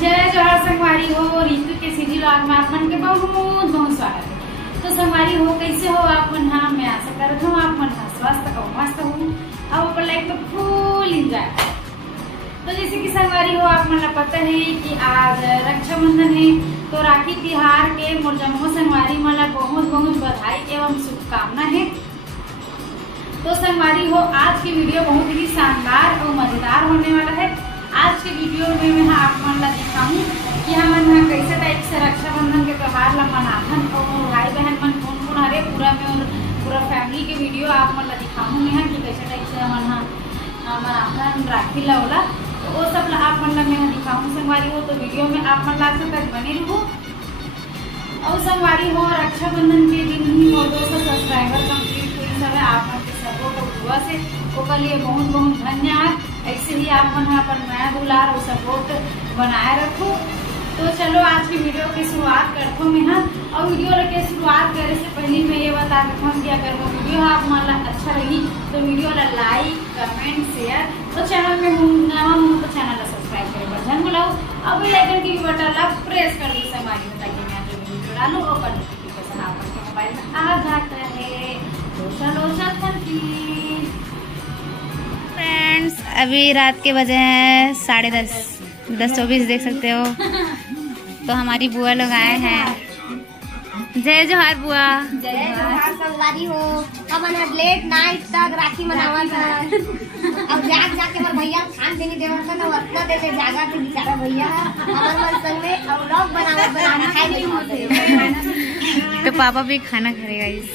जय जोहार संगवारी हो। ऋतु के सीधी लॉग में आप मन के बहुत बहुत स्वागत है। तो संगवारी हो, कैसे हो आप मन? हाँ, मैं आशा करता हूँ आप मन स्वस्थ और मस्त हूँ और अपन लाइफ में फुल इंजॉय। तो जैसे कि संगवारी हो, आप मन पता है कि आज रक्षाबंधन है। तो राखी त्योहार के मोर जम्मो संगवारी मन बहुत बहुत बधाई एवं शुभकामना है। तो संगवारी हो, आज की वीडियो बहुत ही शानदार और मजेदार होने वाला है। आज के वीडियो में मैं आप मन ला दिखाऊं कि हमन कैसे टाइप से रक्षाबंधन के त्योहार ला मनाथन और भाई बहन मन कौन कौन हरे पूरा में और पूरा फैमिली के वीडियो आप मन ला दिखाऊं मैं कि कैसे टाइप से हमन मनाथन राखी ला होला। तो वो सब ला आप मन ला मैं दिखाऊं संगवारी हो। तो वीडियो में आप मन ला तक बने रहो। और संगवारी हो, रक्षाबंधन के दिन ही मोर 200 सब्सक्राइबर कंप्लीट हुई सब है। आप मन के सपोर्ट और दुआ से ओकर लिए बहुत बहुत धन्यवाद। ऐसे ही आप मन अपन नया दुलार और सपोर्ट बनाए रखो। तो चलो आज की वीडियो की शुरुआत करता हूँ मैं। और वीडियो के शुरुआत करे से पहले मैं ये बता देता हूँ कि अगर वो वीडियो आप मन अच्छा लगी तो वीडियो ला लाइक कमेंट शेयर। तो चैनल में नवा हूँ तो चैनल ला सब्सक्राइब करे बटन बुलाओ और बेल आइकन की बटन ला प्रेस कर दो संगवारी, ताकि मैं जो वीडियो डालूं और नोटिफिकेशन आपके मोबाइल में आ जाता है। तो चलो चलते फ्रेंड्स, अभी रात के बजे हैं 10:30, 10:24 देख सकते हो। तो हमारी बुआ लोग आए हैं। जय जोहार बुआ। जय जोहार संगवारी हो। अब लेट नाइट तक राखी मनावा था। अब जाग जाके हमारे भैया खान देने देवा था ना, उतना देर से जागा थे बेचारा भैया। हमारे संग में अब लोग बनाना खाए नहीं होते। तो पापा भी खाना खाएगा इस।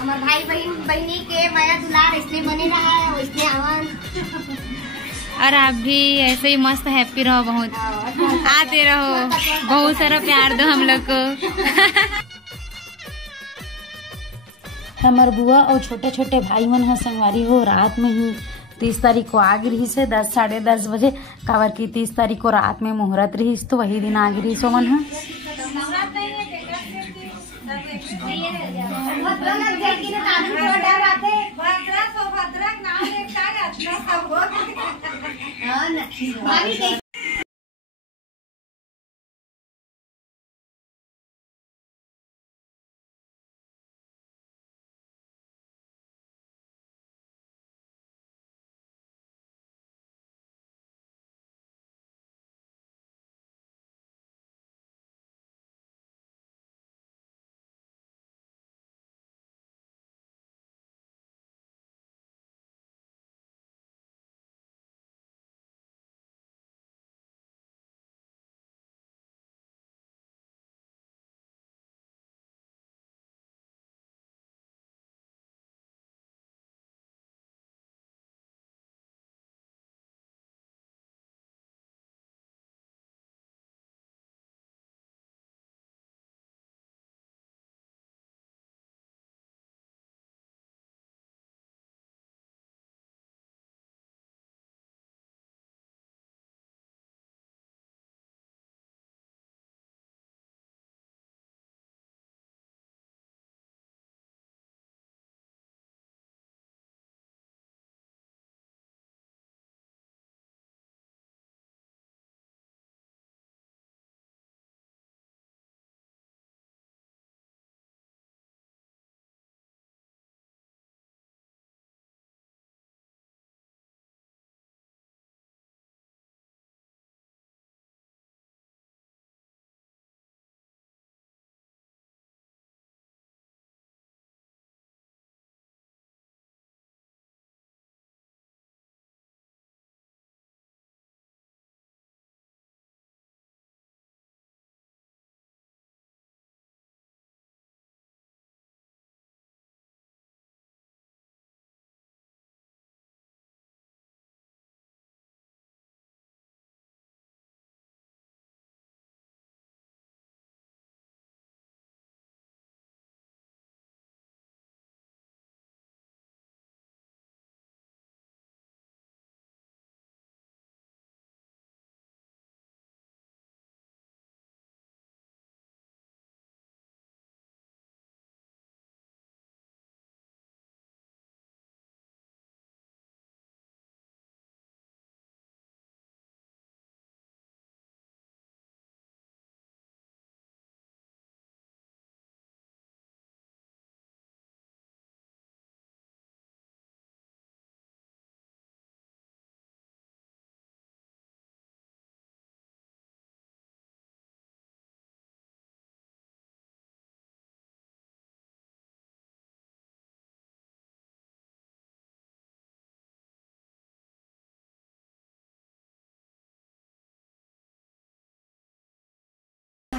हमारे भाई बहनी के माया दुलार इसलिए बने रहा है और इसलिए आवाज। और आप भी ऐसे ही मस्त हैप्पी रहो, बहुत आते रहो, बहुत सारा प्यार दो हम लोग को। हमार बुआ और छोटे छोटे भाई मन है संगवारी हो, रात में ही 30 तारीख को आग रही से 10 साढ़े 10 बजे। काबर की 30 तारीख को रात में मुहूर्त रही तो वही दिन आग रही सो मन है।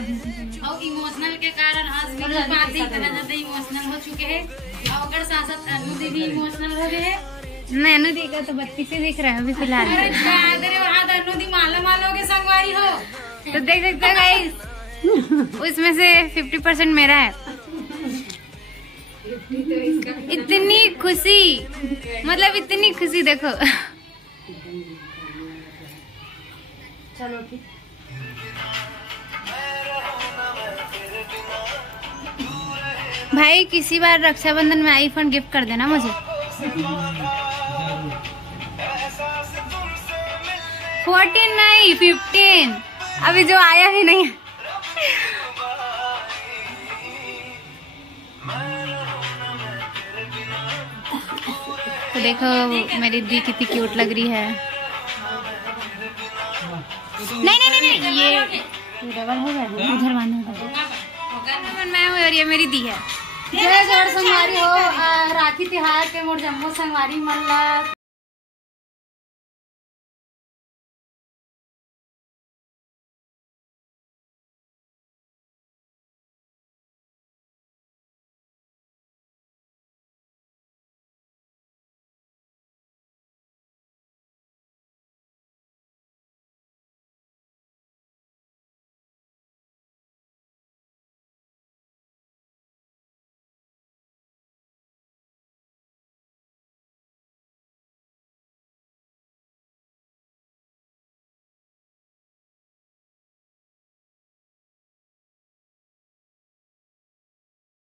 और इमोशनल के कारण आज भी बात इतना ज्यादा इमोशनल हो चुके हैं और अगर साथ अनु दी भी इमोशनल हो गए हैं। नैनो दी का तो 32 से दिख रहा है अभी फिलहाल। अरे वहाँ अनु दी माला हो के संगवारी हो तो देख सकते हो गाइस, उसमें से 50% मेरा है। इतनी खुशी, मतलब इतनी खुशी देखो। चलो ठीक। भाई किसी बार रक्षाबंधन में आईफोन गिफ्ट कर देना मुझे। 14 नहीं 15, अभी जो आया ही नहीं। तो देखो मेरी दी कितनी क्यूट लग रही है। नहीं ये रबर हो गया, उधर बांधो। मैं हूँ और ये मेरी दी है। जय जोड़ संगवारी हो, राखी तिहार के मोर जम्मू संगवारी मन ला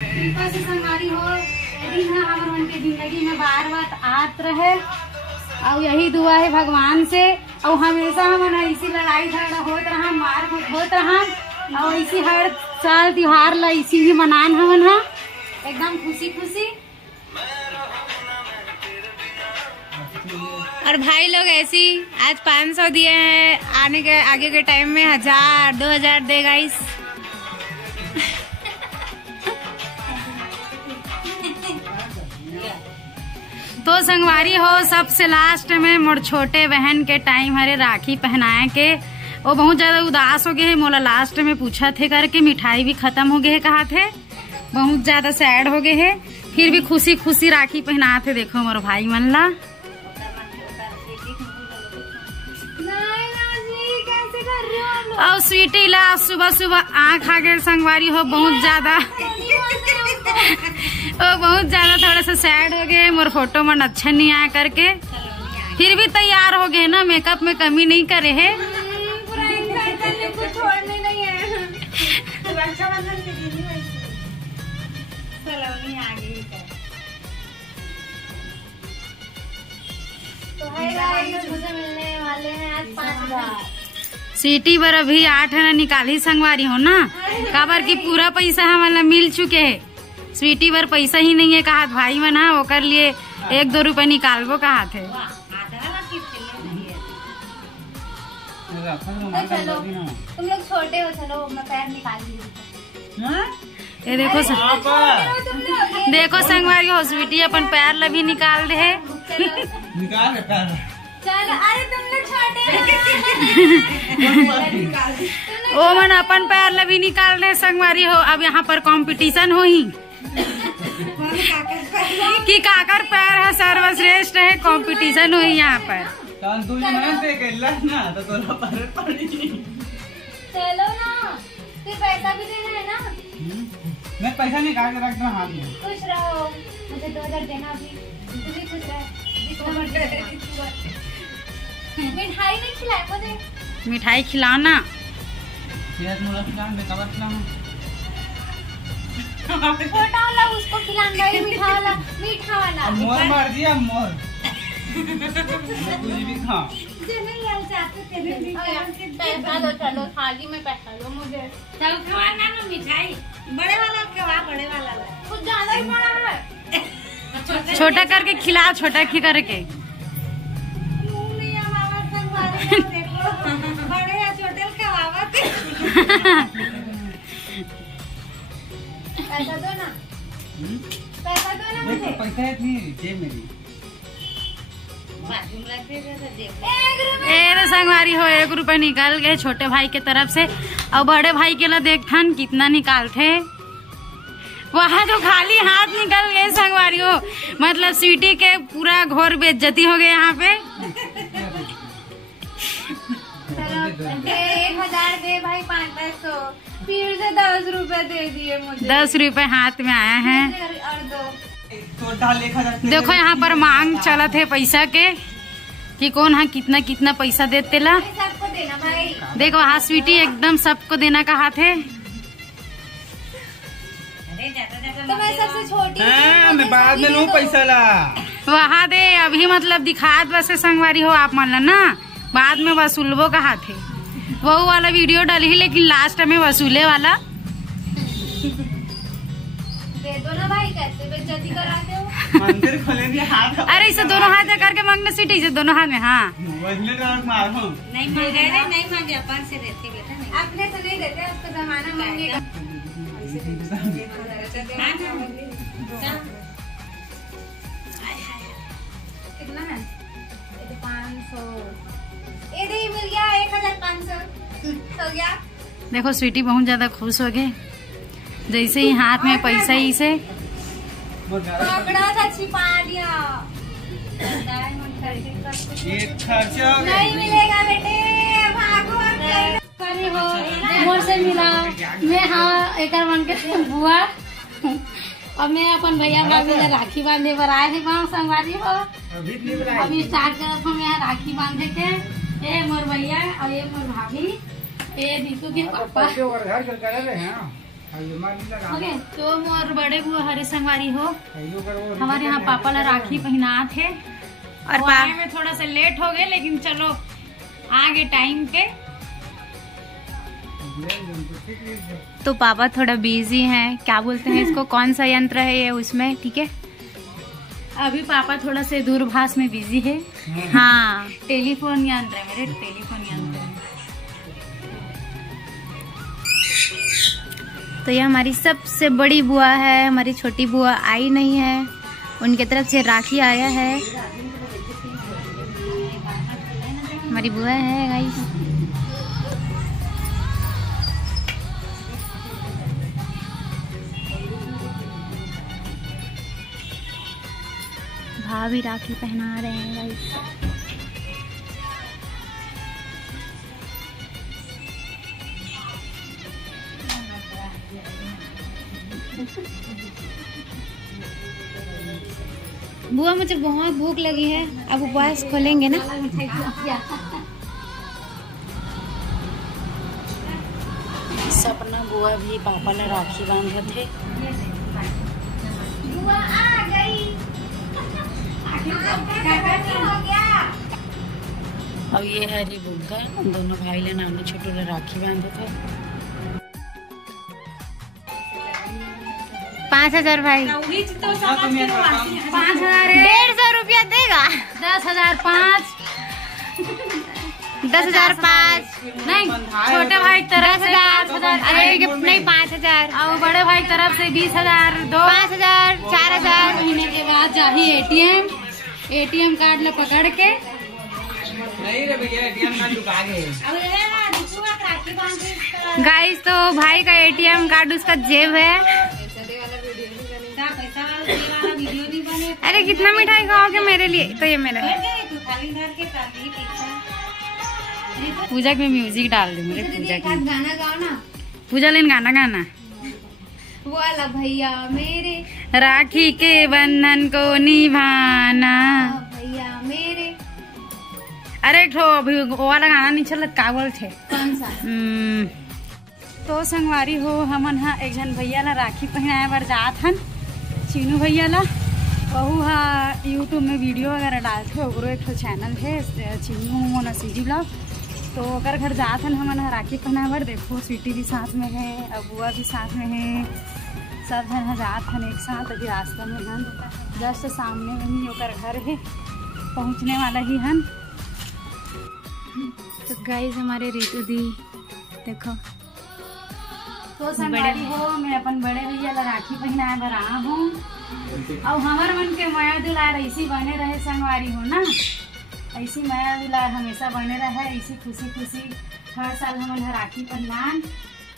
कृपा से संगवारी हो। दिन हमर मन के जिंदगी में बार बार आत रहे और यही दुआ है भगवान से। और हमेशा हम ऐसी लड़ाई झगड़ा होत रहा, मार होत रहा और ऐसी हर साल त्योहार ला इसी भी मनान हमन हा एकदम खुशी खुशी। और भाई लोग ऐसी आज 500 दिए हैं, आने के आगे के टाइम में 1000 2000 देगा इस। तो संगवारी हो, सबसे लास्ट में मोर छोटे बहन के टाइम हरे राखी पहनाए के वो बहुत ज्यादा उदास हो गए है। मोला लास्ट में पूछा थे करके मिठाई भी खत्म हो गए है, कहा थे बहुत ज्यादा सैड हो गए है। फिर भी खुशी खुशी राखी पहना थे। देखो मोर भाई मन ला और स्वीटी ला सुबह सुबह आँख आ गए संगवारी हो बहुत ज्यादा। बहुत ज्यादा थोड़ा सा सैड हो गए। मोर फोटो मन अच्छा नहीं आया करके फिर भी तैयार हो गए ना, मेकअप में कमी नहीं करे है। मुझे मिलने वाले हैं आज 5000। सीटी बर अभी 8 है ना, निकाली संगवारी हो ना, काबर की पूरा पैसा हमारा मिल चुके है। स्वीटी बर पैसा ही नहीं है, कहा भाई मन हा ओकर लिए 1-2 रुपए निकालबो कहा थे। चलो तुम लोग छोटे हो, चलो मैं पैर निकाल दी। ये देखो देखो संगवारी हो, स्वीटी अपन पैर ला भी निकाल दे है। निकाल पैर। चलो अरे तुम लोग छोटे ओ मन अपन पैर ला भी निकाल दे संगवारी हो। अब यहाँ पर कंपटीशन हो ही कि काकर पैर है सर्वश्रेष्ठ है, कंपटीशन हो यहाँ पर। चलो ना, फिर पैसा भी देना है ना। मैं पैसा निकाल के रख दूँ हाथ में। खुश रहो, मुझे 2000 देना भी। तुम भी खुश रहे। मिठाई नहीं खिलाए मुझे। मिठाई खिलाना छोटा वाला उसको खिलाना, ये मीठा वाला मोर मार दिया मोर। कुछ भी खा पैसा दो, चलो थाली में पैसा दो मुझे। चल खवाना ना मिठाई, बड़े वाला खवा, बड़े वाला कुछ ज्यादा ही बड़ा है। छोटा करके खिला, छोटा खी करके। बड़े या छोटे खवावा। पैसा दो ना, पैसा दो ना मुझे। पैसा थी जेब मेरी। रे संगवारी हो 1 रुपया निकाल गए छोटे भाई के तरफ से, और बड़े भाई के लिए देखथन कितना निकालते। वहाँ तो खाली हाथ निकल गए संगवारी हो, मतलब स्वीटी के पूरा घोर बेइज्जती हो गए यहाँ पे। 1000 दे भाई 500, फिर से 10 रुपए दे दिए मुझे। 10 रुपए हाथ में आया है। और दो टोटल 1000। देखो यहाँ पर मांग चलत है पैसा के कि कौन हाँ कितना कितना पैसा देते ला। सबको देना भाई। देखो वहाँ स्वीटी एकदम सबको देना कहा थे। तो मैं सबसे छोटी हाँ, मैं बाद में लूँ पैसा ला। वहाँ दे अभी मतलब दिखात बस संगवारी हो आप मन ला ना, बाद में वसूलबो कहा थे। वो वाला वीडियो डाली लेकिन लास्ट में वसूले वाला। दे दो ना भाई, कैसे बेइज्जती कराते हो। मंदिर खोलेंगे हाथ। अरे इसे दोनों हाथ करके मांगना स्वीटी, इसे दोनों हाथ में। हाँ वजले डाल मारो। नहीं मांगे रे, नहीं मांगे, अपन से देते बेटा, नहीं अपने से नहीं देते, उसको जमाना मांगेगा। कितना है? 500। ये दे मिल गया 1500 हो गया। देखो स्वीटी बहुत ज्यादा खुश हो गए, जैसे ही हाथ में पैसा ही से पकड़ा था, छिपा दिया। ये खर्चा नहीं मिलेगा बेटे, भागो। मोर से मिला मैं। हाँ एक मन के बुआ और मैं अपन भैया भाभी ने राखी बांधे पर आए थे गाँव संगवारी हो। अभी स्टार्ट कर यहाँ राखी बांधे के। ये मोर भैया और ये मोर भाभी, ये दीपू के पापा। ओके तो मोर बड़े बुआ हरे संगवारी हो, हमारे यहाँ पापा ला राखी पहना थे और आने में थोड़ा सा लेट हो गए, लेकिन चलो आगे टाइम के। तो पापा थोड़ा बिजी हैं, क्या बोलते हैं इसको, कौन सा यंत्र है ये उसमें, ठीक है। अभी पापा थोड़ा से दूरभाष में बिजी है। हाँ टेलीफोन यंत्र है मेरे, टेलीफोन यंत्र है। तो ये हमारी सबसे बड़ी बुआ है, हमारी छोटी बुआ आई नहीं है, उनके तरफ से राखी आया है। हमारी बुआ है गाइस। भाभी राखी पहना रहे हैं गाइस। बुआ मुझे बहुत भूख लगी है, अब उपवास खोलेंगे ना। सपना बुआ भी पापा ने राखी बांधे थे। बुआ आ गई। और ये है री बुग्गा, दोनों भाई ले नानू छोटू ले राखी बांधे थे। 5000 भाई। 5000 150 रुपया देगा। 10,005 10,005 नहीं, छोटे भाई तरफ से 10,000, अरे नहीं 5000 और बड़े भाई तरफ से 20,000, 5000 4000। महीने के बाद चाहिए एटीएम कार्ड ले पकड़ के। नहीं रे भैया, एटीएम कार्ड लुका गए। गाइस तो भाई का एटीएम कार्ड उसका जेब है। अरे कितना मिठाई खाओगे मेरे लिए, तो ये मेरा पूजा में म्यूजिक डाल दे मेरे। पूजा के गाना गाओ ना, पूजा लेन गाना गाना। वाला भैया मेरे, राखी के बंधन को निभाना। भैया मेरे। अरे ठो अभी वो वाला गाना नहीं चलत, का बोल थे कौन सा? तो संगवारी हो हमन हा एक जन भैया ला राखी पहनाए बर जात हन, चीनू भैया ला। वहू हा यूट्यूब में वीडियो वगैरह डालते, ओकरो एक चैनल है चीनू मोनासीजी ब्लॉग। तो ओकर घर जात हन हमन हा राखी पहनाए बर। देखो स्वीटी भी साथ में है, अबुआ भी साथ में है, सब जन हा जात हन एक साथ। अभी रास्ता में हन, जस्ट सामने में ही ओकर घर है, पहुँचने वाला ही हन। तो गाइस हमारे रितु दी देखो। तो संगवारी हो मैं अपन बड़े भैया ला राखी पहनाए बर आ हूँ, और हमार मन के माया दुलार ऐसी बने रहे संगवारी हो ना। ऐसी माया दुलार हमेशा बने रहे, इसी खुशी खुशी हर साल हमन राखी बंधान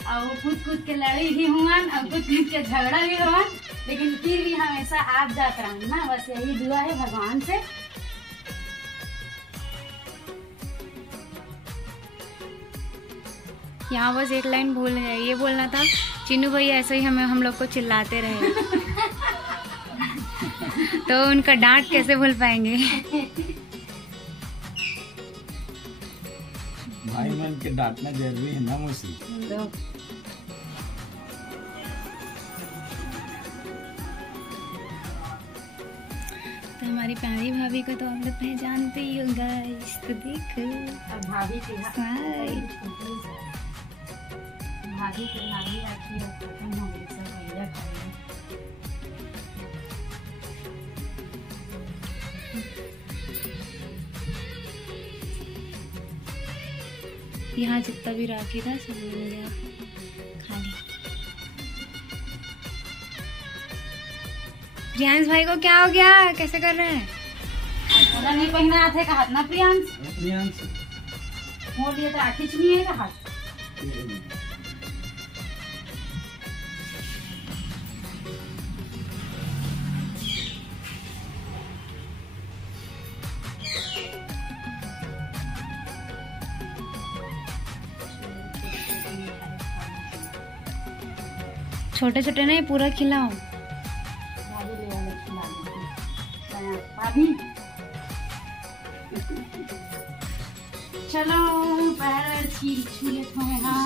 और कूद कूद के लड़ी भी हुआन और कूद कूद के झगड़ा भी हुआन, लेकिन फिर भी हमेशा आप जात रहन ना, बस यही दुआ है भगवान से। यहाँ बस एक लाइन भूल गए, ये बोलना था चिन्नू भैया ऐसे ही हम लोग को चिल्लाते रहे तो उनका डांट कैसे भूल पाएंगे। भाई मन के डांटना जरूरी है ना मुझसे। तो हमारी प्यारी भाभी को तो हम लोग पहचानते ही हो गाइस, तो देखो भाभी के हाय। भाभी राखी और खत्म हो गई सब भैया खाए। यहाँ जितना भी राखी था सब मिल गया खाली। प्रियांश भाई को क्या हो गया, कैसे कर रहे हैं? पता नहीं पहना थे कहा ना प्रियांश मोड़ लिए तो राखी चुनी है कहा। छोटे छोटे नहीं, पूरा खिलाओ। भाभी चलो पैर छूले थोड़े। हाँ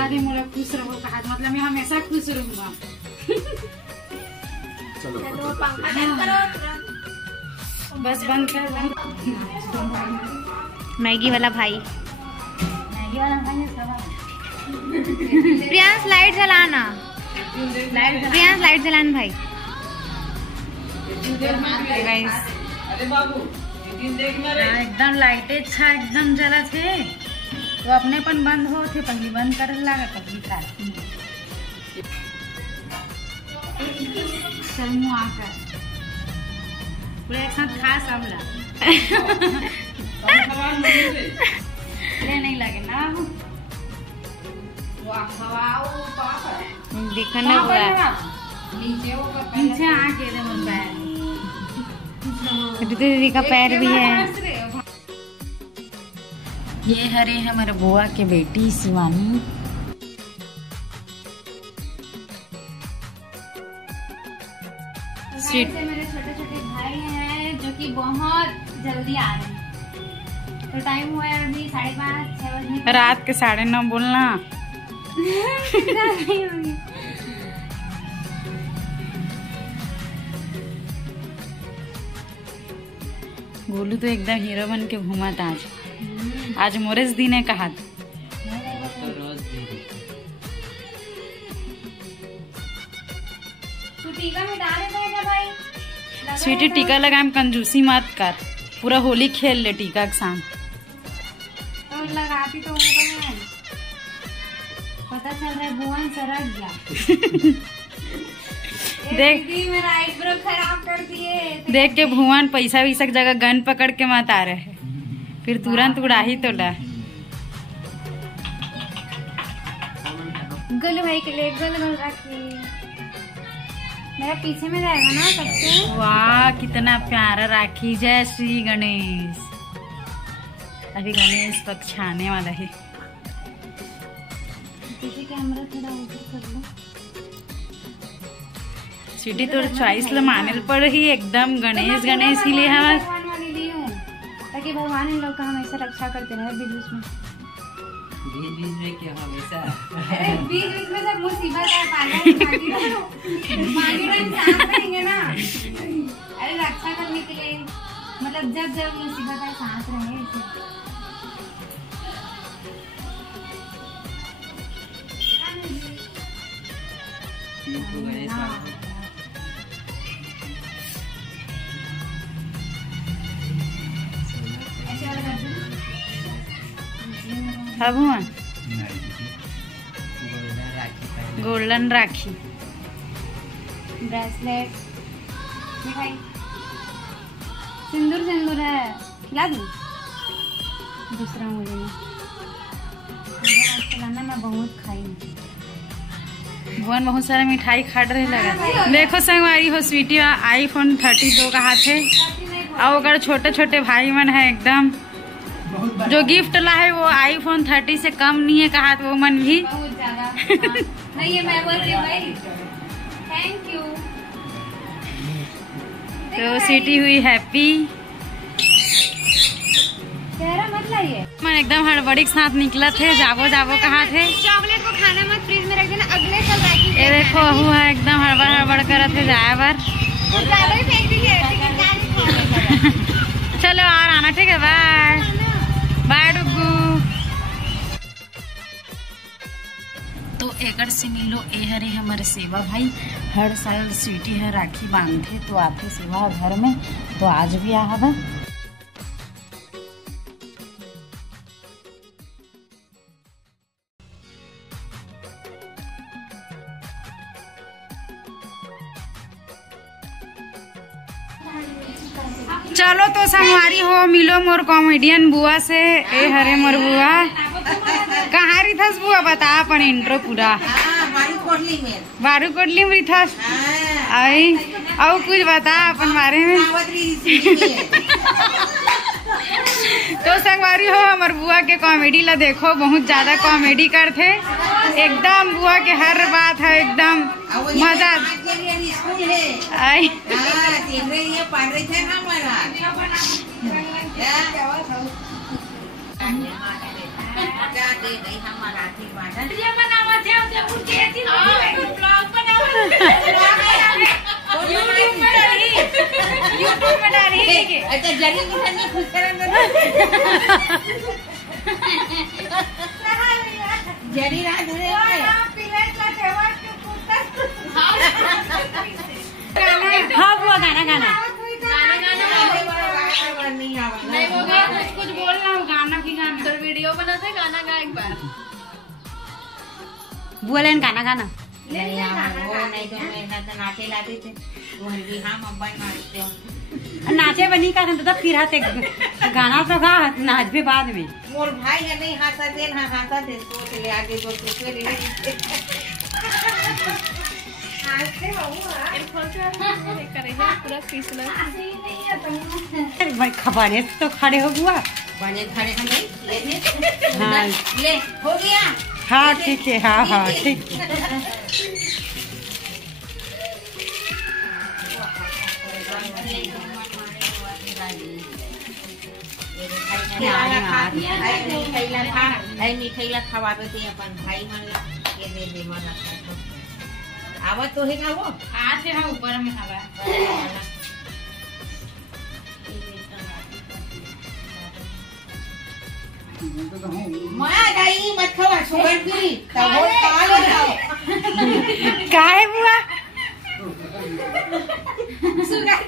आगे मोरा खुश रहो कहा, मतलब मैं हमेशा खुश रहूंगा। बस बंद कर। मैगी वाला भाई, मैगी वाला भाई है सब। प्रियांश लाइट जलाना, प्रियांश लाइट जलाना भाई। अरे बाबू देख एकदम लाइटे अच्छा एकदम जला थे तो अपने पन बंद हो थे, पहले बंद कर लगा तभी था। चल मुँह आकर पूरे एक साथ खा सबला नहीं लगे ना दिखना हुआ नीचे आके दे मन पैर। दीदी का पैर भी है। ये हरे हमारे बुआ के बेटी शिवानी। स्वीट मेरे छोटे छोटे भाई हैं जो कि बहुत जल्दी आ रहे हैं। तो टाइम हुआ है अभी 5:30 6 बजे। रात के 9:30 बोलना। गोलू तो एकदम हीरो बन के घूमा था आज मोरेस दिन है कहा। तू टीका में डाले थे क्या भाई? स्वीटी टीका लगाए कंजूसी मत कर, पूरा होली खेल ले टीका के साथ। तो लगाती तो मैं पता चल रहा है भुवन सरक गया। देख मेरा आईब्रो खराब कर दिए। देख के भुवन पैसा वैसा जगह गन पकड़ के मत आ रहे, फिर तुरंत उड़ा ही तो ला। गोलू भाई के लिए गोल गोल रखी, मेरा पीछे में रहेगा ना सबसे। वाह कितना प्यारा राखी। जय श्री गणेश। अभी गणेश पक्ष आने वाला है। कैमरा थोड़ा ऊपर कर लो। सिटी तो चॉइस ला माने पड़ ही एकदम गणेश गणेश ही ले हम भगवान वाली ली हूँ ताकि भगवान इन लोग का हमेशा रक्षा करते रहे बीच में। क्या हमेशा बीच में सब मुसीबत है, पागल साथ रहेंगे ना। अरे रक्षा करने के लिए, मतलब जब जब मुसीबत है साथ रहे। हाँ भुवन गोल्डन राखी, ब्रेसलेट, मिठाई, सिंदूर सिंदूर है। खिला दूँ दूसरा मुझे में खिलाना मैं बहुत खाई भुवन बहुत सारा मिठाई खा रहे लगा। देखो संगवारी हो स्वीटी iPhone 32 का हाथ है और अगर छोटे छोटे भाई मन है एकदम जो गिफ्ट ला है वो iPhone 30 से कम नहीं है कहा वो मन भी बहुत ज्यादा नहीं ये मैं बोल रही हूँ भाई थैंक यू। तो स्वीटी हुई हैप्पी। चेहरा मत लाइए। मन एकदम हड़बड़ी के साथ निकला थे जाबो जाबो कहा थे चॉकलेट को खाना मत फ्रिज में रख देना अगले साल राखी ये देखो अहू है एकदम हड़बड़ हड़बड़ कर थे जाए बार। ज्यादा ही फेंक दीजिए चलो और आना ठीक है बाय बाय डुगू। तो एकड़ से मिलो ए हरे हमारे सेवा भाई हर साल स्वीटी है राखी बांधे तो आते सेवा घर में तो आज भी आ हवा। चलो तो संगवारी हो मिलो मोर कॉमेडियन बुआ से ए हरे मोर बुआ कहाँ रिथस बुआ बता अपन इंट्रो पूरा। बारू कोटली में रिथस आई और कुछ बता अपन बारे में। तो संगवारी हो हमार बुआ के कॉमेडी ला देखो बहुत ज्यादा कॉमेडी करते एकदम बुआ के हर बात है एकदम मजा आई। हाँ बुआ गाना गाना नहीं होगा कुछ बोलना हो गाना भी गाना तो वीडियो बनाते गाना गा एक बार बुआ लेन गाना गाना नहीं तो मैं नाचे लाते थे भी हम अब्बा नाचते हो नाचे बनी का तो फिर हाथे गाना तो गा नाच भी बाद में मोर भाई है नहीं हंसा दे ना हंसा दे तो ले आगे दो तो ले भाई खबाने तो खड़े हो बुआ बने खड़े हम नहीं हाँ ले हो गया हाँ ठीक है हाँ हाँ ठीक मिठाई खवावे थे अपन भाई मन ला ये दे दे मन आवत तो है ना वो हाथ है ऊपर में हवा मां गई मत खवा शुगर की तब वो खा ले काहे बुआ शुगर